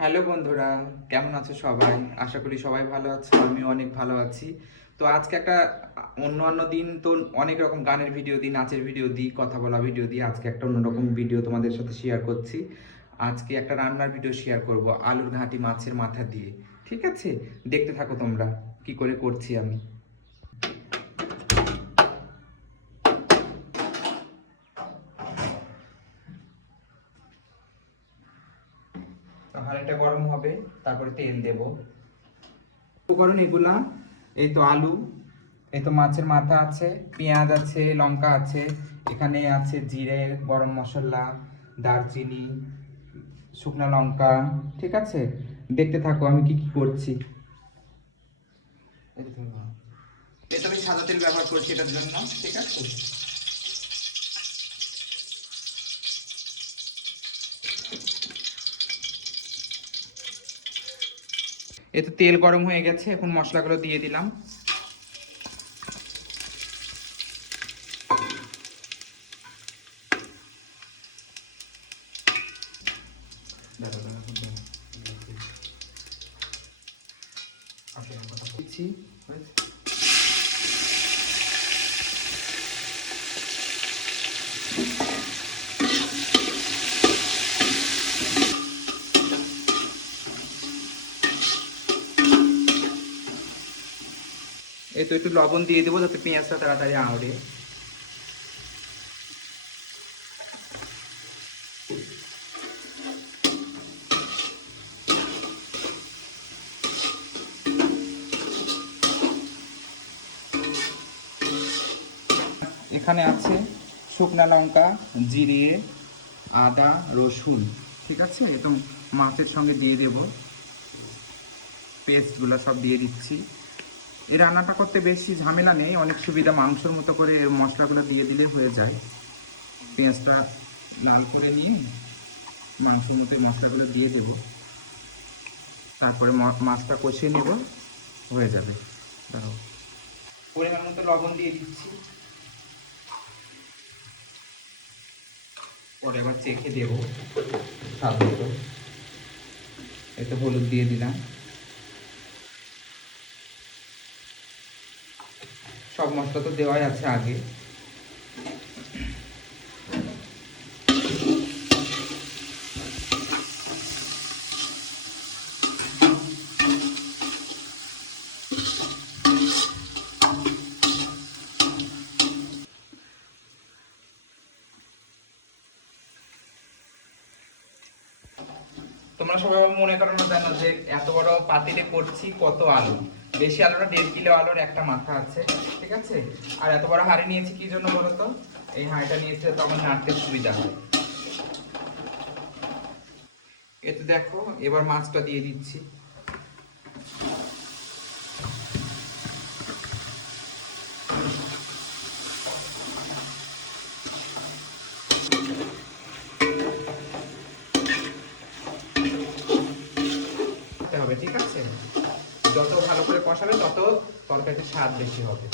Hello বন্ধুরা, কেমন আছো সবাই? আশা করি সবাই ভালো আছো, আমিও অনেক ভালো আছি। তো আজকে একটা অন্য দিন তো অনেক রকম গানের ভিডিও দিই, নাচের ভিডিও দিই, কথা বলা ভিডিও দিই। আজকে একটা অন্যরকম ভিডিও তোমাদের সাথে শেয়ার করছি। আজকে একটা রান্নার ভিডিও শেয়ার করব আলুর ঘাঁটি মাছের মাথা দিয়ে। ঠিক আছে, দেখতে থাকো তোমরা কি করে করছি আমি। হাঁড়িটা গরম হবে, তারপরে তেল দেব। উপকরণ এগুলা, এই তো আলু, এই তো মাছের মাথা আছে, পেঁয়াজ আছে, লঙ্কা আছে, এখানে আছে জিরে, গরম মশলা, দারচিনি, শুকনো লঙ্কা। ঠিক আছে, দেখতে থাকো আমি কি কি করছি। এটা আমি সাদা তেল ব্যবহার করছি এটার জন্য। ঠিক আছে, এতে তেল গরম হয়ে গেছে, এখন মশলাগুলো দিয়ে দিলাম। দিচ্ছি। এই তো একটু লবণ দিয়ে দেবো যাতে পেঁয়াজটা তাড়াতাড়ি আঁড়ে। এখানে আছে শুকনা লঙ্কা, জিরে, আদা, রসুন। ঠিক আছে, এটা মাছের সঙ্গে দিয়ে দেব। পেস্টগুলো সব দিয়ে দিচ্ছি। এই রান্নাটা করতে বেশি ঝামেলা নেই, অনেক সুবিধা। মাংসর মতো করে মশলাগুলো দিয়ে দিলে হয়ে যায়। পেঁয়াজটা লাল করে নিয়ে মাংসের মতো মশলাগুলো দিয়ে দেব, তারপরে মাছটা কষিয়ে নেব, হয়ে যাবে। দাঁড়াও, পরিমাণ মতো লবণ দিয়ে দিচ্ছি। পরে আবার চেখে দেব স্বাদ মতো। এতে হলুদ দিয়ে দিলাম। সব মশলা তো দেওয়াই আছে আগে। তোমরা সবাই মনে করো না জানো যে এত বড় পাতিলে করছি কত আলু। বেশি আলুটা 1.5 কিলো আলুর একটা মাথা আছে। ঠিক আছে, আর এত বড় হাঁড়ি নিয়েছি কি জন্য বলো তো? এই হাঁড়িটা নিয়েছে তখন নাড়তে সুবিধা হয়। এতে দেখো, এবার মাছটা দিয়ে দিচ্ছি। হবে, ঠিক আছে, যত ভালো করে কষাবে তত তরকারিতে স্বাদ বেশি হবে।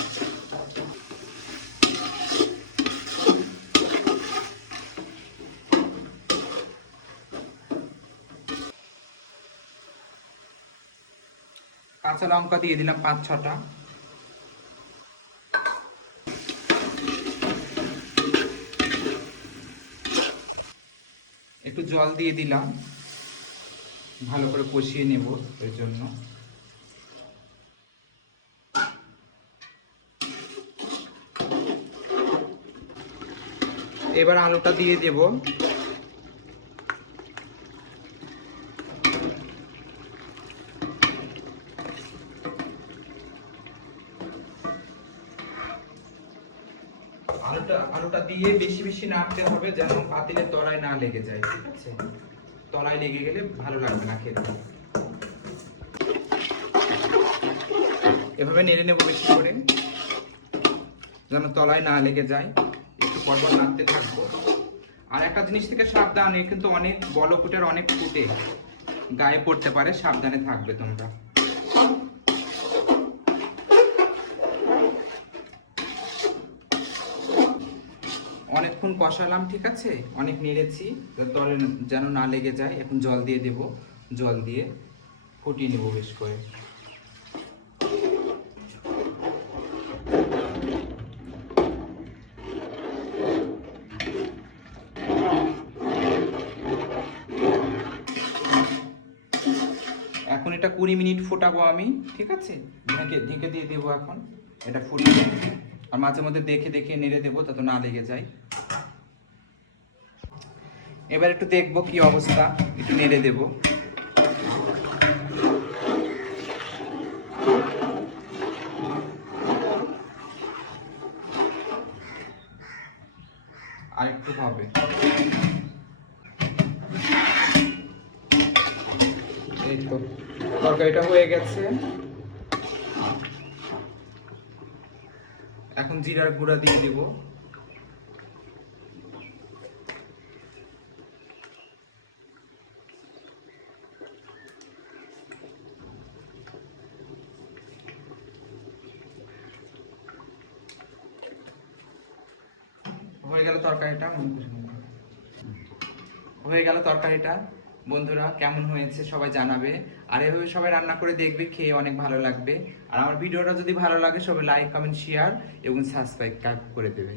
কাঁচা লঙ্কা দিয়ে দিলাম 5-6টা। একটু জল দিয়ে দিলাম, ভালো করে কষিয়ে নেব এর জন্য। এবার আলুটা দিয়ে দেব। আলুটা দিয়ে বেশি বেশি নাড়তে হবে যেন পাতিলের তলায় না লেগে যায়। ঠিক আছে, তলায় লেগে গেলে ভালো লাগবে না খেতে। এভাবে নেড়ে নেবো বেশি করে যেন তলায় না লেগে যায়। একটু পরপর নাড়তে থাকবো। আর একটা জিনিস থেকে সাবধান, কিন্তু অনেক বলকুটের অনেক ফুটে গায়ে পড়তে পারে, সাবধানে থাকবে তোমরা। অনেকক্ষণ কষালাম, ঠিক আছে, অনেক নেড়েছি, তলে যেন না লেগে যায়। এখন জল দিয়ে দেব, জল দিয়ে ফুটিয়ে নেব বেশ করে। এখন এটা 20 মিনিট ফোটাবো আমি, ঠিক আছে, ঢেকে ঢেকে দিয়ে দেবো এখন এটা ফুটবে। আর মাঝে মধ্যে দেখে দেখে নেড়ে দেবো যাতে না লেগে যায়। এবার একটু দেখবো কি অবস্থা, একটু নেড়ে দেবো। আর একটু হবে। এই তো তরকারিটা হয়ে গেছে। এখন জিরার গুঁড়া দিয়ে দেব। হয়ে গেল তরকারিটা, হয়ে গেল তরকারিটা। বন্ধুরা কেমন হয়েছে সবাই জানাবে, আর এভাবে সবাই রান্না করে দেখবে, খেয়ে অনেক ভালো লাগবে। আর আমার ভিডিওটা যদি ভালো লাগে সবাই লাইক কমেন্ট শেয়ার এবং সাবস্ক্রাইব করে দেবে।